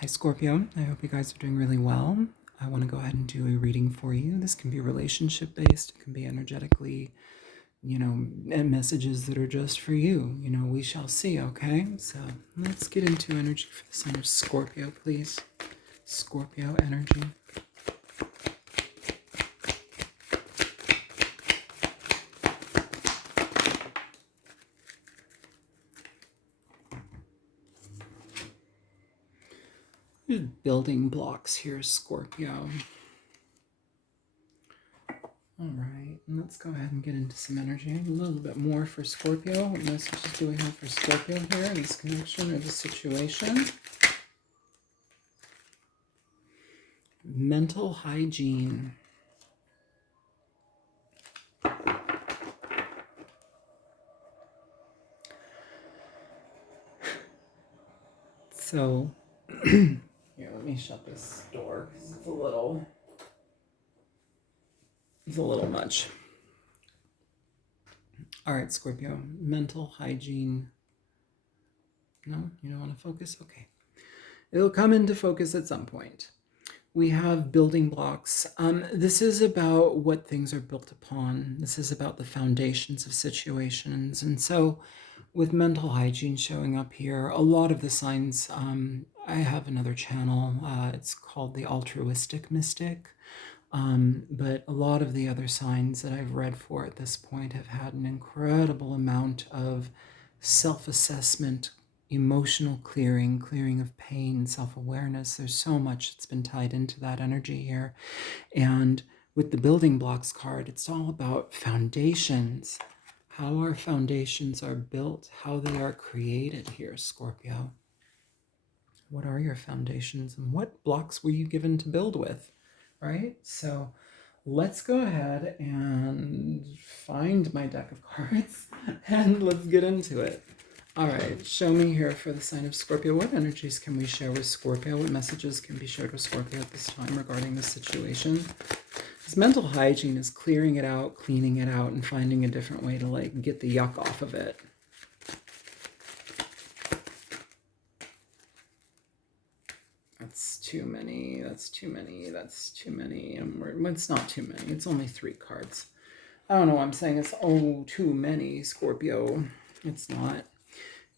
Hi Scorpio, I hope you guys are doing really well. I want to go ahead and do a reading for you. This can be relationship based, it can be energetically, and messages that are just for you. We shall see, okay? So let's get into energy for the sign of Scorpio, please. Scorpio energy. There's building blocks here, Scorpio. All right, let's go ahead and get into some energy. A little bit more for Scorpio. What messages do we have for Scorpio here in this connection or this situation? Mental hygiene. So, here, let me shut this door because it's a little much. All right, Scorpio, mental hygiene. No, you don't want to focus? Okay. It'll come into focus at some point. We have building blocks. This is about what things are built upon. This is about the foundations of situations. And so with mental hygiene showing up here, a lot of the signs, I have another channel. It's called The Altruistic Mystic. But a lot of the other signs that I've read for at this point have had an incredible amount of self-assessment, emotional clearing of pain, self-awareness. There's so much that's been tied into that energy here. And with the building blocks card, it's all about foundations, how our foundations are built, how they are created here, Scorpio. What are your foundations and what blocks were you given to build with, right? So let's go ahead and find my deck of cards and let's get into it. All right, show me here for the sign of Scorpio. What energies can we share with Scorpio? What messages can be shared with Scorpio at this time regarding this situation? This mental hygiene is clearing it out, cleaning it out, and finding a different way to get the yuck off of it. That's too many. And it's not too many. It's only 3 cards. I don't know why I'm saying it's too many, Scorpio. It's not.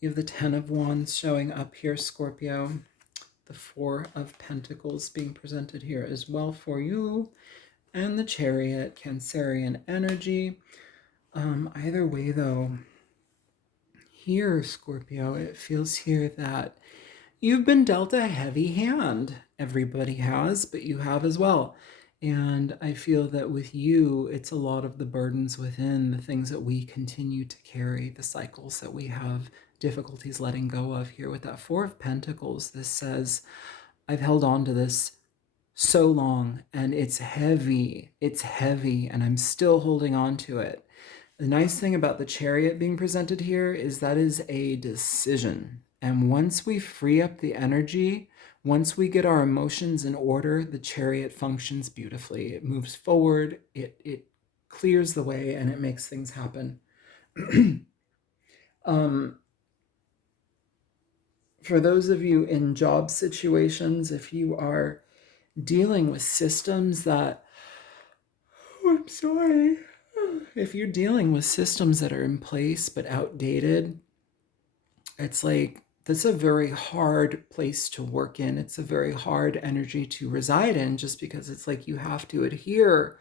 You have the 10 of Wands showing up here, Scorpio. The 4 of Pentacles being presented here as well for you. And the Chariot, Cancerian energy. Either way, though, here, Scorpio, it feels here that you've been dealt a heavy hand. Everybody has, but you have as well. And I feel that with you, it's a lot of the burdens within, the things that we continue to carry, the cycles that we have difficulties letting go of here. With that 4 of Pentacles, this says, I've held on to this so long and it's heavy, and I'm still holding on to it. The nice thing about the Chariot being presented here is that is a decision. And once we free up the energy, once we get our emotions in order, the Chariot functions beautifully. It moves forward, it clears the way, and it makes things happen. For those of you in job situations, if you are dealing with systems that, I'm sorry, if you're dealing with systems that are in place but outdated, it's like, that's a very hard place to work in. It's a very hard energy to reside in, just because it's like you have to adhere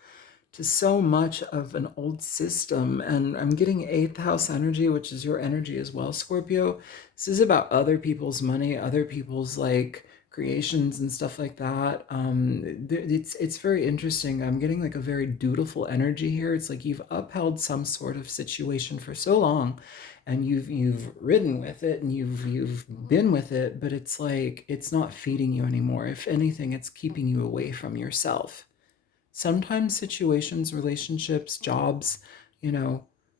to so much of an old system. And I'm getting 8th house energy, which is your energy as well, Scorpio. This is about other people's money, other people's creations and stuff like that. It's very interesting. I'm getting a very dutiful energy here. It's like you've upheld some sort of situation for so long, and you've ridden with it, and you've been with it, but it's like it's not feeding you anymore. If anything, it's keeping you away from yourself. Sometimes situations, relationships, jobs,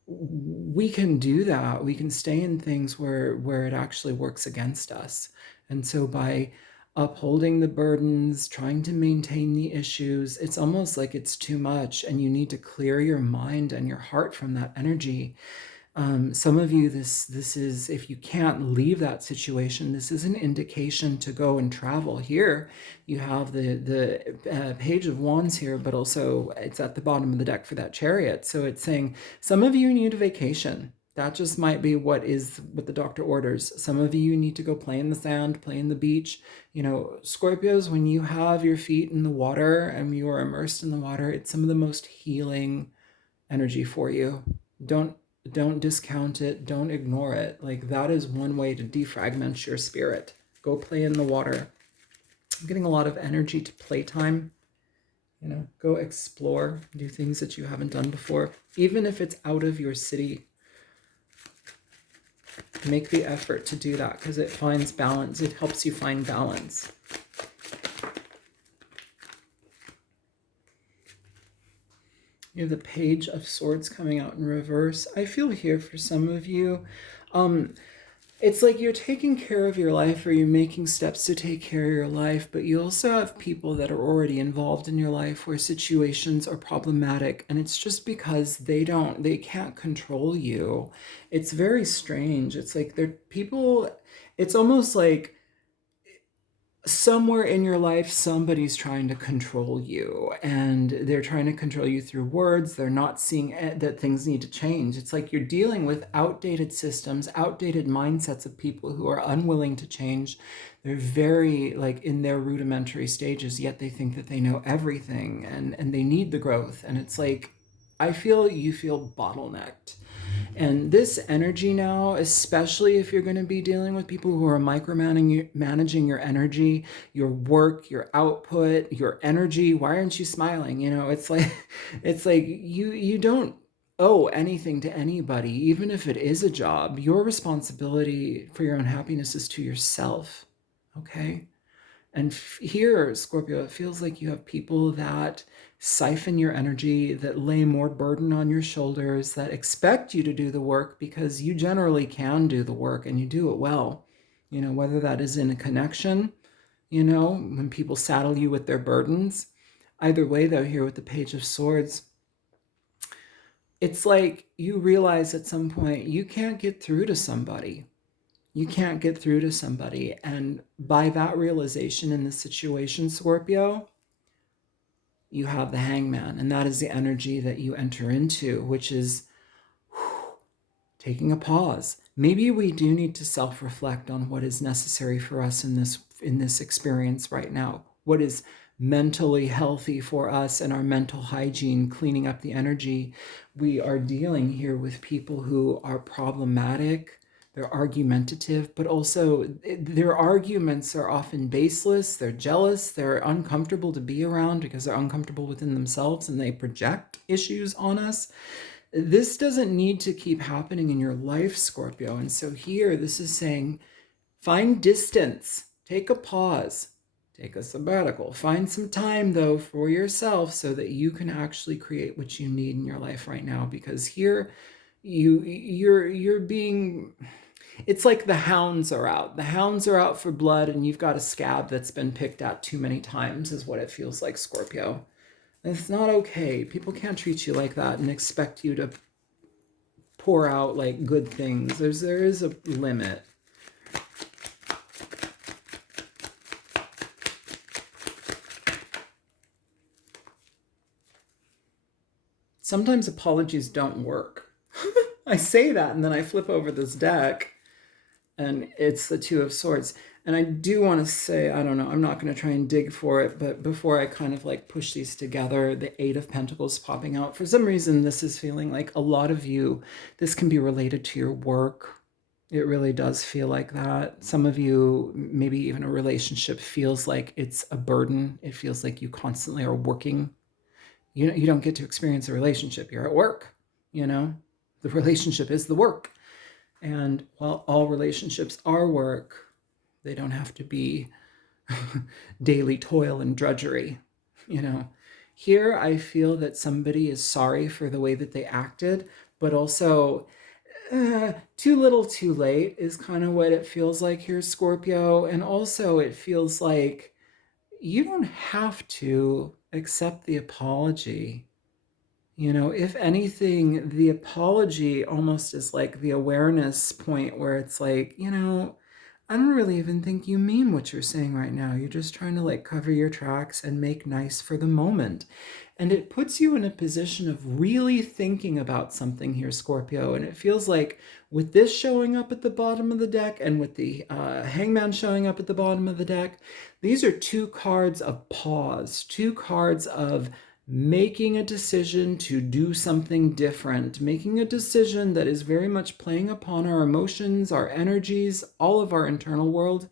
we can do that. We can stay in things where it actually works against us. And so by upholding the burdens, trying to maintain the issues, it's almost like it's too much, and you need to clear your mind and your heart from that energy. Some of you, this is, if you can't leave that situation, this is an indication to go and travel. Here you have the Page of Wands here, but also it's at the bottom of the deck for that Chariot. So it's saying some of you need a vacation. That just might be what the doctor orders. Some of you need to go play in the sand, play in the beach. You know, Scorpios, when you have your feet in the water and you are immersed in the water, it's some of the most healing energy for you. Don't discount it. Don't ignore it. Like, that is one way to defragment your spirit. Go play in the water. I'm getting a lot of energy to playtime. You know, go explore, do things that you haven't done before. Even if it's out of your city, make the effort to do that, because it finds balance. It helps you find balance. You have the Page of Swords coming out in reverse. I feel here for some of you, it's like you're taking care of your life, or you're making steps to take care of your life, but you also have people that are already involved in your life where situations are problematic, and it's just because they can't control you. It's very strange. It's like they're people, it's almost like somewhere in your life, somebody's trying to control you, and they're trying to control you through words. They're not seeing that things need to change. It's like you're dealing with outdated systems, outdated mindsets of people who are unwilling to change. They're very, like, in their rudimentary stages, yet they think that they know everything, and they need the growth. And it's like, I feel you feel bottlenecked. And this energy now, especially if you're going to be dealing with people who are managing your energy, your work, your output, your energy. Why aren't you smiling? You know, it's like you don't owe anything to anybody, even if it is a job. Your responsibility for your own happiness is to yourself. Okay? And here, Scorpio, it feels like you have people that siphon your energy, that lay more burden on your shoulders, that expect you to do the work because you generally can do the work and you do it well. You know, whether that is in a connection, you know, when people saddle you with their burdens. Either way, though, here with the Page of Swords, it's like you realize at some point you can't get through to somebody. You can't get through to somebody. And by that realization in this situation, Scorpio, you have the Hangman. And that is the energy that you enter into, which is taking a pause. Maybe we do need to self-reflect on what is necessary for us in this experience right now. What is mentally healthy for us and our mental hygiene, cleaning up the energy. We are dealing here with people who are problematic. They're argumentative, but also their arguments are often baseless. They're jealous. They're uncomfortable to be around because they're uncomfortable within themselves, and they project issues on us. This doesn't need to keep happening in your life, Scorpio. And so here, this is saying, find distance, take a pause, take a sabbatical, find some time though for yourself so that you can actually create what you need in your life right now. Because here, you're being, it's like the hounds are out. The hounds are out for blood, and you've got a scab that's been picked at too many times, is what it feels like, Scorpio. It's not okay. People can't treat you like that and expect you to pour out like good things. There is a limit. Sometimes apologies don't work. I say that and then I flip over this deck and it's the Two of Swords. And I do want to say, I don't know, I'm not going to try and dig for it, but before I kind of like push these together, the Eight of Pentacles popping out, for some reason, this is feeling like a lot of you, this can be related to your work. It really does feel like that. Some of you, maybe even a relationship feels like it's a burden. It feels like you constantly are working. You don't get to experience a relationship. You're at work, you know? The relationship is the work. And while all relationships are work, they don't have to be daily toil and drudgery, you know. Here, I feel that somebody is sorry for the way that they acted, but also too little too late is kind of what it feels like here, Scorpio. And also it feels like you don't have to accept the apology. You know, if anything, the apology almost is like the awareness point where it's like, you know, I don't really even think you mean what you're saying right now. You're just trying to like cover your tracks and make nice for the moment. And it puts you in a position of really thinking about something here, Scorpio. And it feels like with this showing up at the bottom of the deck and with the hangman showing up at the bottom of the deck, these are two cards of pause, two cards of making a decision to do something different, making a decision that is very much playing upon our emotions, our energies, all of our internal world.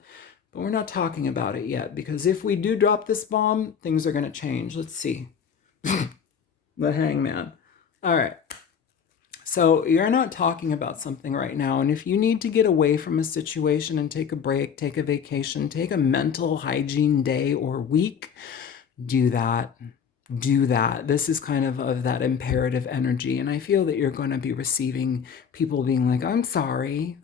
But we're not talking about it yet, because if we do drop this bomb, things are going to change. Let's see. The hangman. All right. So you're not talking about something right now. And if you need to get away from a situation and take a break, take a vacation, take a mental hygiene day or week, do that. Do that. This is kind of that imperative energy. And I feel that you're going to be receiving people being like, I'm sorry,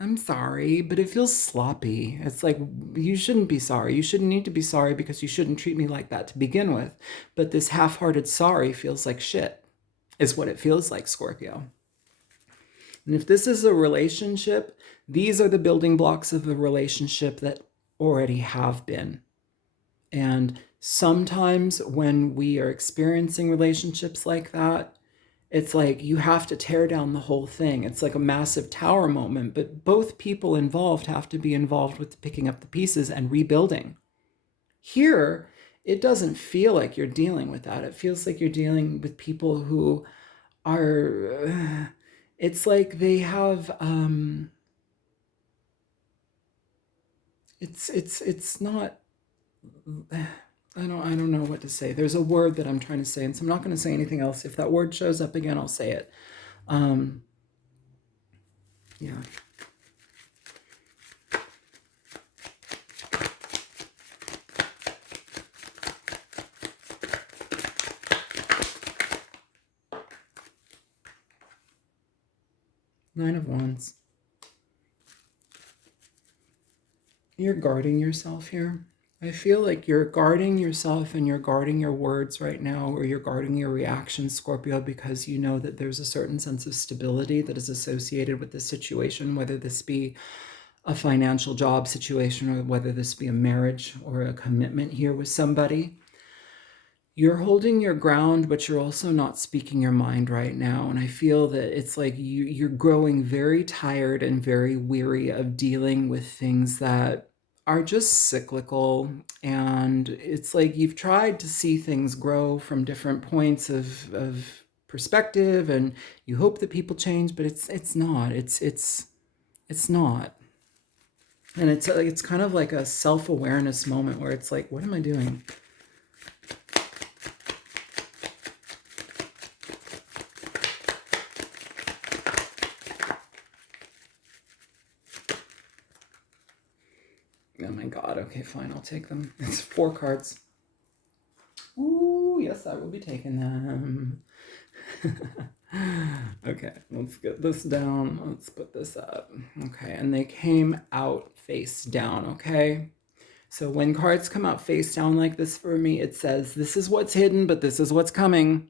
but it feels sloppy. It's like, you shouldn't be sorry. You shouldn't need to be sorry because you shouldn't treat me like that to begin with. But this half-hearted sorry feels like shit, is what it feels like, Scorpio. And if this is a relationship, these are the building blocks of a relationship that already have been. And sometimes when we are experiencing relationships like that, it's like you have to tear down the whole thing. It's like a massive tower moment, but both people involved have to be involved with picking up the pieces and rebuilding. Here, it doesn't feel like you're dealing with that. It feels like you're dealing with people who are, it's like they have, it's not, I don't know what to say. There's a word that I'm trying to say, and so I'm not going to say anything else. If that word shows up again, I'll say it. Yeah. Nine of Wands. You're guarding yourself here. I feel like you're guarding yourself and you're guarding your words right now, or you're guarding your reactions, Scorpio, because you know that there's a certain sense of stability that is associated with this situation, whether this be a financial job situation or whether this be a marriage or a commitment here with somebody. You're holding your ground, but you're also not speaking your mind right now. And I feel that it's like you're growing very tired and very weary of dealing with things that are just cyclical. And it's like you've tried to see things grow from different points of perspective, and you hope that people change, but it's not. It's not. And it's kind of like a self-awareness moment where it's like, what am I doing? Oh my god, okay, fine, I'll take them. It's 4 cards. Ooh, yes, I will be taking them. Okay, let's get this down. Let's put this up. Okay, and they came out face down, okay? So when cards come out face down like this for me, it says, this is what's hidden, but this is what's coming.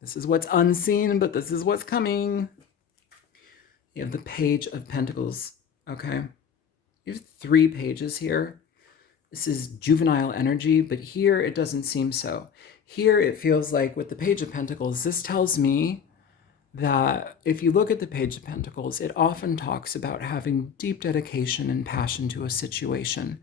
This is what's unseen, but this is what's coming. You have the Page of Pentacles, okay? You have 3 pages here. This is juvenile energy, but here it doesn't seem so. Here it feels like with the Page of Pentacles, this tells me that if you look at the Page of Pentacles, it often talks about having deep dedication and passion to a situation.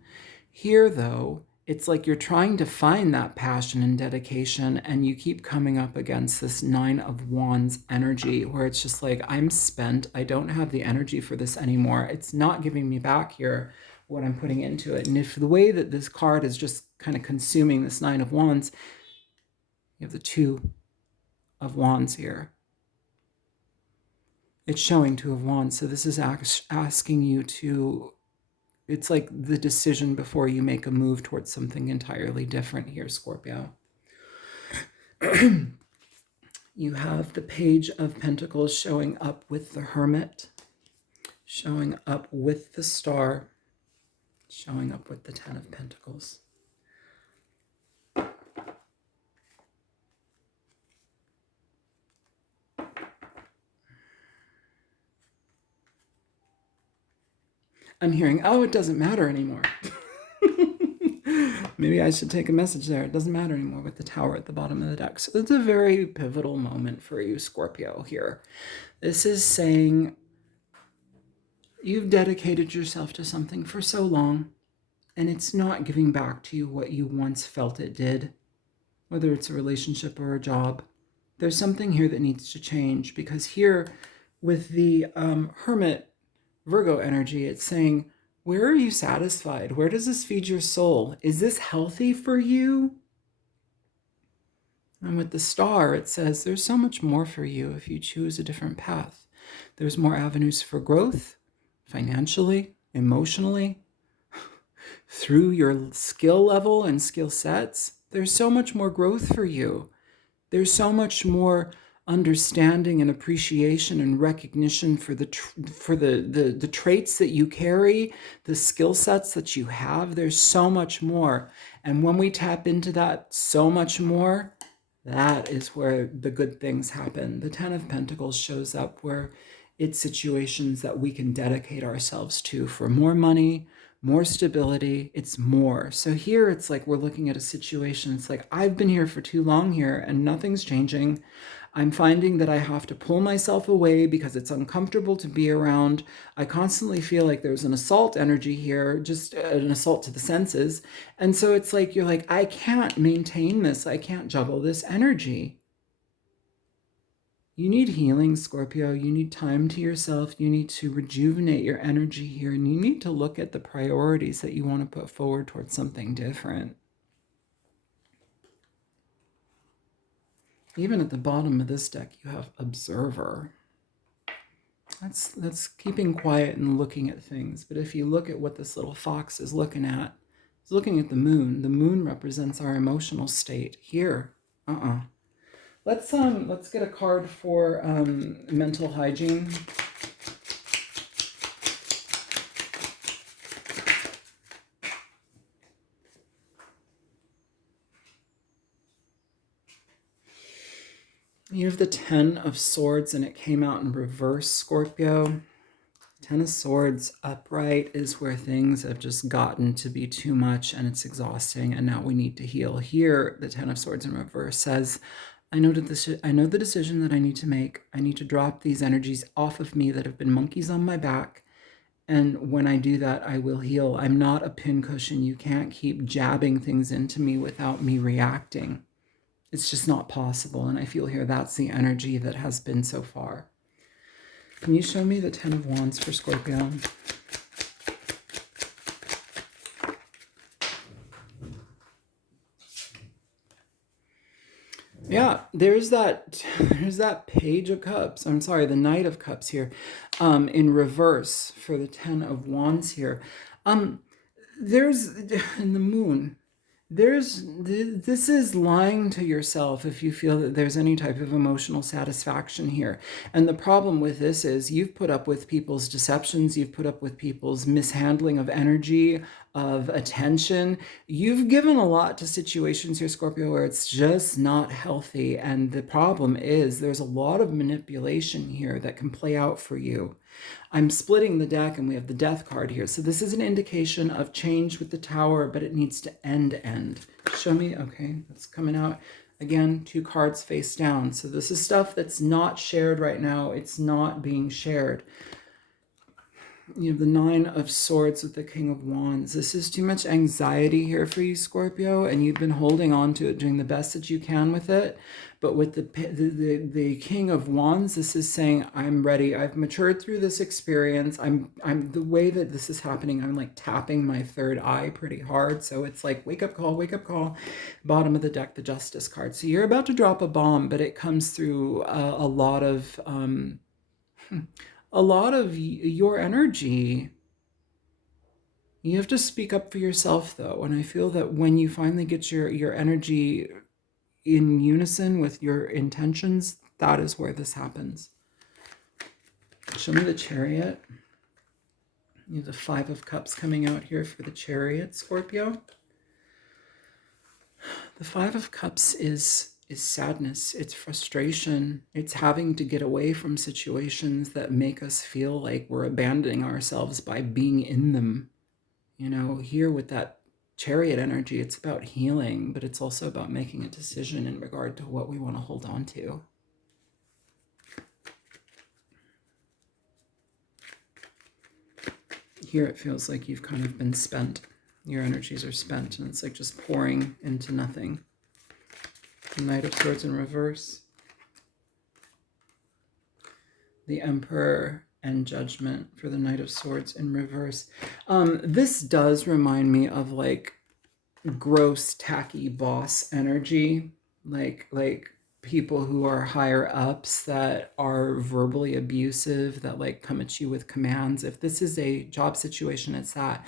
Here, though, it's like you're trying to find that passion and dedication, and you keep coming up against this 9 of Wands energy where it's just like, I'm spent. I don't have the energy for this anymore. It's not giving me back here what I'm putting into it. And if the way that this card is just kind of consuming this 9 of Wands, you have the 2 of Wands here. It's showing 2 of Wands. So this is asking you to, it's like the decision before you make a move towards something entirely different here, Scorpio. You have the Page of Pentacles showing up with the Hermit, showing up with the Star, showing up with the 10 of Pentacles. I'm hearing, oh, it doesn't matter anymore. Maybe I should take a message there. It doesn't matter anymore with the Tower at the bottom of the deck. So it's a very pivotal moment for you, Scorpio, here. This is saying you've dedicated yourself to something for so long, and it's not giving back to you what you once felt it did, whether it's a relationship or a job. There's something here that needs to change, because here with the Hermit Virgo energy, it's saying, where are you satisfied? Where does this feed your soul? Is this healthy for you? And with the Star, it says there's so much more for you if you choose a different path. There's more avenues for growth, financially, emotionally, through your skill level and skill sets. There's so much more growth for you. There's so much more understanding and appreciation and recognition for the traits that you carry, the skill sets that you have. There's so much more. And when we tap into that so much more, that is where the good things happen. The Ten of Pentacles shows up where it's situations that we can dedicate ourselves to for more money, more stability. It's more. So here it's like we're looking at a situation. It's like, I've been here for too long here and nothing's changing. I'm finding that I have to pull myself away because it's uncomfortable to be around. I constantly feel like there's an assault energy here, just an assault to the senses. And so it's like, you're like, I can't maintain this. I can't juggle this energy. You need healing, Scorpio. You need time to yourself. You need to rejuvenate your energy here. And you need to look at the priorities that you want to put forward towards something different. Even at the bottom of this deck, you have Observer. That's keeping quiet and looking at things. But if you look at what this little fox is looking at, it's looking at the moon. The moon represents our emotional state. Here, Let's get a card for mental hygiene. You have the Ten of Swords, and it came out in reverse, Scorpio. Ten of Swords upright is where things have just gotten to be too much and it's exhausting, and now we need to heal. Here, the Ten of Swords in reverse says, I know the decision that I need to make. I need to drop these energies off of me that have been monkeys on my back. And when I do that, I will heal. I'm not a pincushion. You can't keep jabbing things into me without me reacting. It's just not possible. And I feel here that's the energy that has been so far. Can you show me the Ten of Wands for Scorpio? Yeah, there's that Page of Cups. I'm sorry, the Knight of Cups here, in reverse for the Ten of Wands here. There's in the Moon. This is lying to yourself if you feel that there's any type of emotional satisfaction here. And the problem with this is you've put up with people's deceptions, you've put up with people's mishandling of energy, of attention. You've given a lot to situations here, Scorpio, where it's just not healthy. And the problem is there's a lot of manipulation here that can play out for you. I'm splitting the deck and we have the Death card here. So this is an indication of change with the Tower, but it needs to end. Show me. Okay, that's coming out. Again, 2 cards face down. So this is stuff that's not shared right now. It's not being shared. You have the Nine of Swords with the King of Wands. This is too much anxiety here for you, Scorpio, and you've been holding on to it, doing the best that you can with it. But with the King of Wands, this is saying, I'm ready. I've matured through this experience. I'm the way that this is happening, I'm like tapping my third eye pretty hard. So it's like, wake up call, wake up call. Bottom of the deck, the Justice card. So you're about to drop a bomb, but it comes through a lot of your energy. You have to speak up for yourself, though. And I feel that when you finally get your energy in unison with your intentions, that is where this happens. Show me the Chariot. You have the Five of Cups coming out here for the Chariot, Scorpio. The Five of Cups is is sadness, it's frustration, it's having to get away from situations that make us feel like we're abandoning ourselves by being in them. You know, here with that Chariot energy, it's about healing, but it's also about making a decision in regard to what we want to hold on to. Here it feels like you've kind of been spent. Your energies are spent, and it's like just pouring into nothing. The Knight of Swords in reverse. The Emperor and Judgment for the Knight of Swords in reverse. This does remind me of like gross, tacky boss energy, like people who are higher ups that are verbally abusive, that like come at you with commands. If this is a job situation, it's that.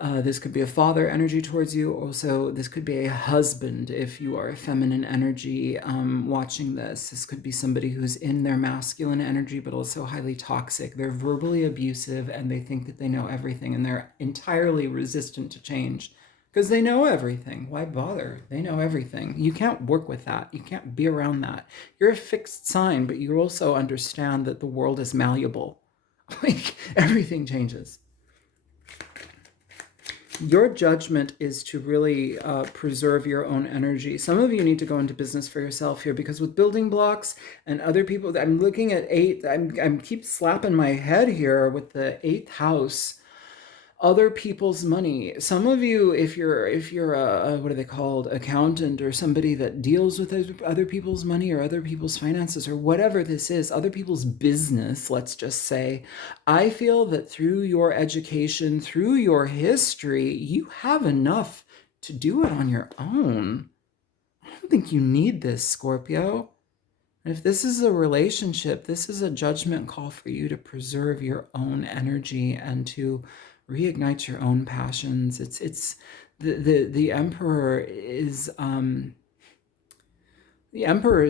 This could be a father energy towards you. Also, this could be a husband if you are a feminine energy watching this. This could be somebody who's in their masculine energy, but also highly toxic. They're verbally abusive and they think that they know everything, and they're entirely resistant to change because they know everything. Why bother? They know everything. You can't work with that. You can't be around that. You're a fixed sign, but you also understand that the world is malleable. Like everything changes. Your judgment is to really preserve your own energy. Some of you need to go into business for yourself here, because with building blocks and other people, I'm looking at 8, I'm keep slapping my head here with the 8th house. Other people's money. Some of you, if you're a what are they called, accountant, or somebody that deals with other people's money or other people's finances or whatever this is, other people's business, let's just say, I feel that through your education, through your history, you have enough to do it on your own. I don't think you need this, Scorpio. If this is a relationship, this is a judgment call for you to preserve your own energy and to reignite your own passions. It's the Emperor is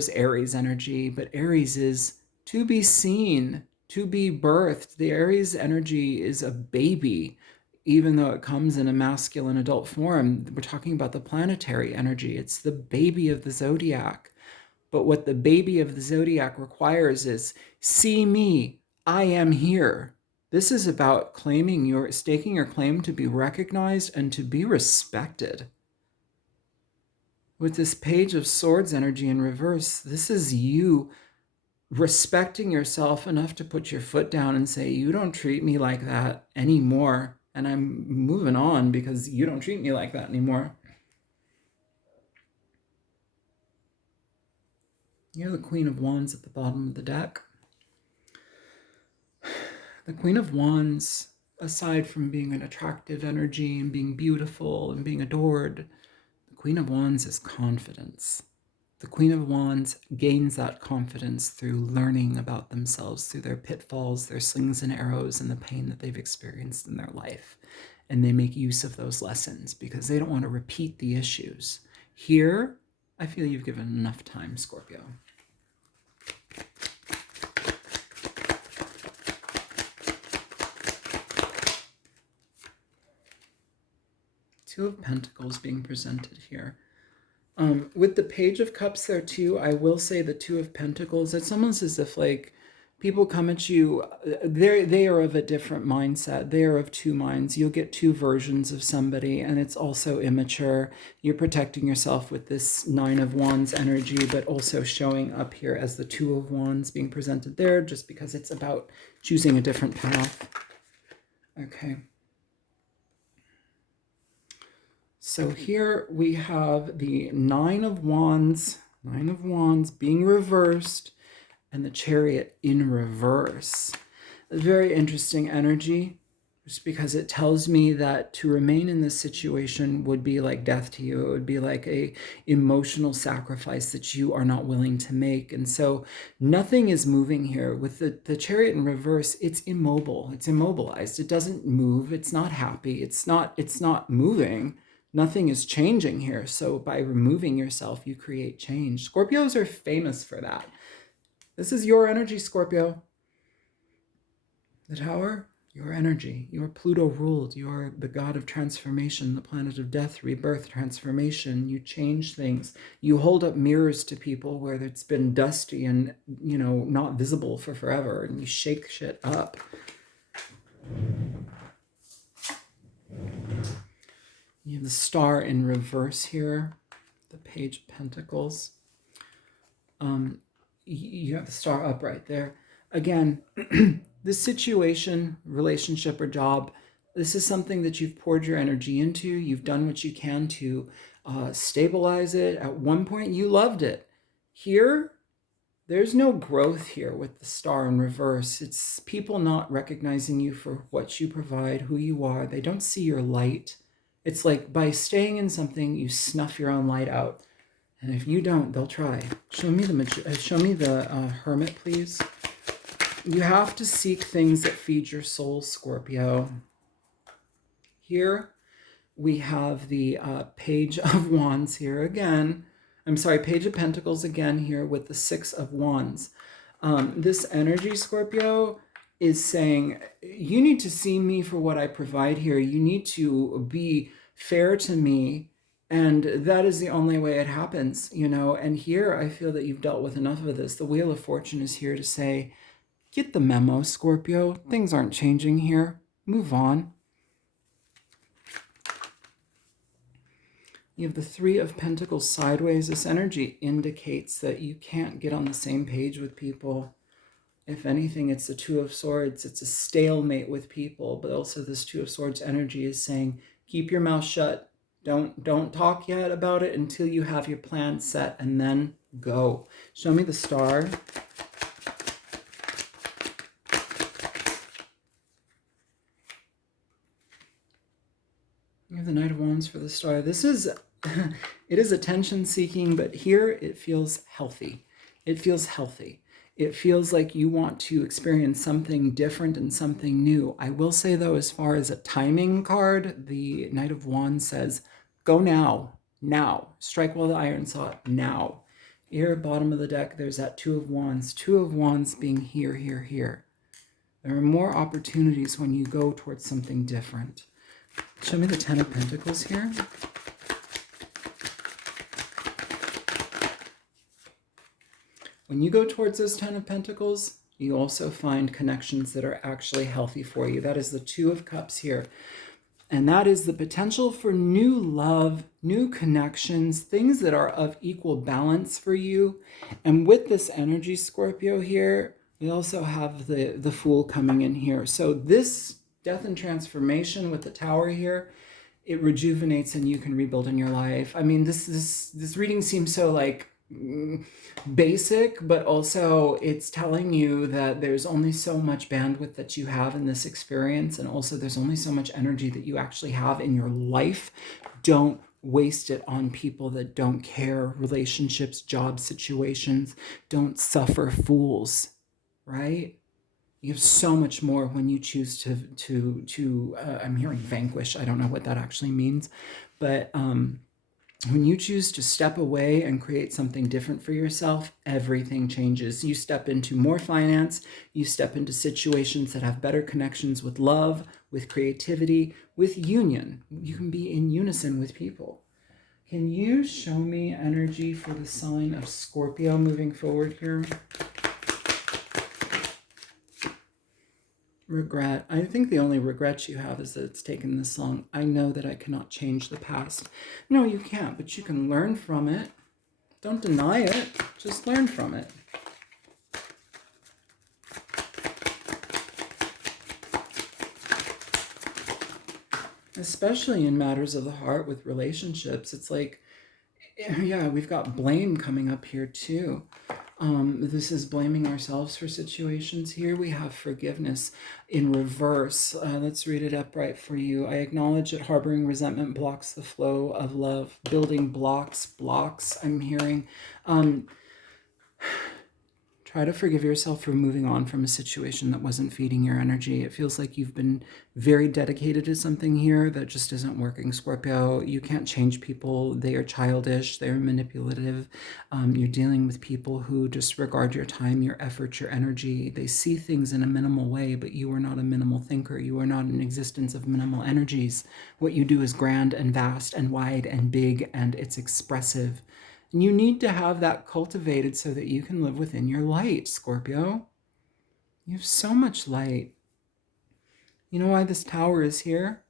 Aries energy, but Aries is to be seen, to be birthed. The Aries energy is a baby, even though it comes in a masculine adult form. We're talking about the planetary energy. It's the baby of the zodiac. But what the baby of the zodiac requires is, see me, I am here. This is about staking your claim to be recognized and to be respected. With this Page of Swords energy in reverse, this is you respecting yourself enough to put your foot down and say, you don't treat me like that anymore. And I'm moving on because you don't treat me like that anymore. You're the Queen of Wands at the bottom of the deck. The Queen of Wands, aside from being an attractive energy and being beautiful and being adored, the Queen of Wands is confidence. The Queen of Wands gains that confidence through learning about themselves, through their pitfalls, their slings and arrows, and the pain that they've experienced in their life. And they make use of those lessons because they don't want to repeat the issues. Here, I feel you've given enough time, Scorpio. Two of Pentacles being presented here. With the Page of Cups there too, I will say the Two of Pentacles, it's almost as if like people come at you, they are of a different mindset. They are of two minds. You'll get two versions of somebody, and it's also immature. You're protecting yourself with this Nine of Wands energy, but also showing up here as the Two of Wands being presented there, just because it's about choosing a different path. Okay. So here we have the Nine of Wands being reversed, and the Chariot in reverse. A very interesting energy, just because it tells me that to remain in this situation would be like death to you. It would be like a emotional sacrifice that you are not willing to make. And so nothing is moving here. With the Chariot in reverse, it's immobile. It's immobilized. It doesn't move. It's not happy. It's not moving. Nothing is changing here. So by removing yourself, you create change. Scorpios are famous for that. This is your energy, Scorpio. The Tower. Your energy. You are Pluto ruled. You are the god of transformation, the planet of death, rebirth, transformation. You change things. You hold up mirrors to people where it's been dusty and, not visible for forever, and you shake shit up. You have the star in reverse here, the Page of Pentacles. You have the star up right there. Again, this situation, relationship, or job, this is something that you've poured your energy into. You've done what you can to stabilize it. At one point, you loved it. Here, there's no growth here with the star in reverse. It's people not recognizing you for what you provide, who you are. They don't see your light. It's like by staying in something, you snuff your own light out. And if you don't, they'll try. Show me the Hermit, please. You have to seek things that feed your soul, Scorpio. Here we have the Page of Wands here again. I'm sorry, Page of Pentacles again here with the Six of Wands. This energy, Scorpio, is saying, you need to see me for what I provide here. You need to be fair to me. And that is the only way it happens, And here I feel that you've dealt with enough of this. The Wheel of Fortune is here to say, get the memo, Scorpio. Things aren't changing here. Move on. You have the Three of Pentacles sideways. This energy indicates that you can't get on the same page with people. If anything, it's the Two of Swords. It's a stalemate with people. But also this Two of Swords energy is saying, keep your mouth shut. Don't talk yet about it until you have your plan set, and then go. Show me the star. You have the Knight of Wands for the star. This is, it is attention seeking, but here it feels healthy. It feels healthy. It feels like you want to experience something different and something new. I will say, though, as far as a timing card, the Knight of Wands says, go now, now. Strike while the iron's hot, now. Here, bottom of the deck, there's that Two of Wands. Two of Wands being here, here, here. There are more opportunities when you go towards something different. Show me the Ten of Pentacles here. When you go towards those Ten of Pentacles, you also find connections that are actually healthy for you. That is the Two of Cups here. And that is the potential for new love, new connections, things that are of equal balance for you. And with this energy, Scorpio, here, we also have the Fool coming in here. So this death and transformation with the Tower here, it rejuvenates and you can rebuild in your life. I mean, this reading seems so like basic, but also it's telling you that there's only so much bandwidth that you have in this experience, and also there's only so much energy that you actually have in your life. Don't waste it on people that don't care, relationships, job situations. Don't suffer fools, right? You have so much more when you choose to I'm hearing vanquish. I don't know what that actually means, but when you choose to step away and create something different for yourself, everything changes. You step into more finance, you step into situations that have better connections with love, with creativity, with union. You can be in unison with people. Can you show me energy for the sign of Scorpio moving forward here? Regret. I think the only regret you have is that it's taken this long. I know that I cannot change the past. No, you can't, but you can learn from it. Don't deny it. Just learn from it. Especially in matters of the heart with relationships. It's like, yeah, we've got blame coming up here too. This is blaming ourselves for situations. Here we have forgiveness in reverse. Let's read it upright for you. I acknowledge that harboring resentment blocks the flow of love. Building blocks. I'm hearing. Try Try to forgive yourself for moving on from a situation that wasn't feeding your energy. It feels like you've been very dedicated to something here that just isn't working, Scorpio. You can't change people. They are childish. They're manipulative. You're dealing with people who disregard your time, your effort, your energy. They see things in a minimal way, but you are not a minimal thinker. You are not an existence of minimal energies. What you do is grand and vast and wide and big, and it's expressive. And you need to have that cultivated so that you can live within your light, Scorpio. You have so much light. You know why this tower is here?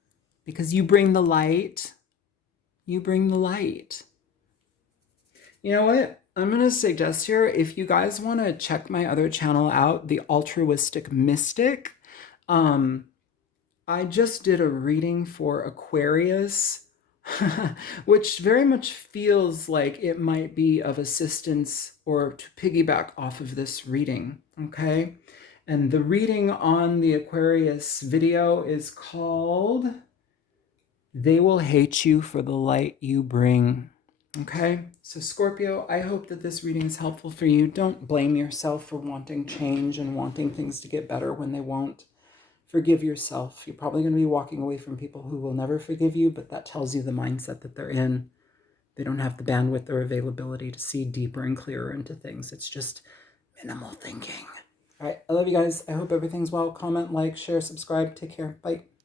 Because you bring the light. You bring the light. You know what? I'm going to suggest here, if you guys want to check my other channel out, The Altruistic Mystic, I just did a reading for Aquarius, which very much feels like it might be of assistance or to piggyback off of this reading, okay? And the reading on the Aquarius video is called They Will Hate You for the Light You Bring. Okay, so Scorpio, I hope that this reading is helpful for you. Don't blame yourself for wanting change and wanting things to get better when they won't. Forgive yourself. You're probably going to be walking away from people who will never forgive you, but that tells you the mindset that they're in. They don't have the bandwidth or availability to see deeper and clearer into things. It's just minimal thinking. All right, I love you guys. I hope everything's well. Comment, like, share, subscribe. Take care. Bye.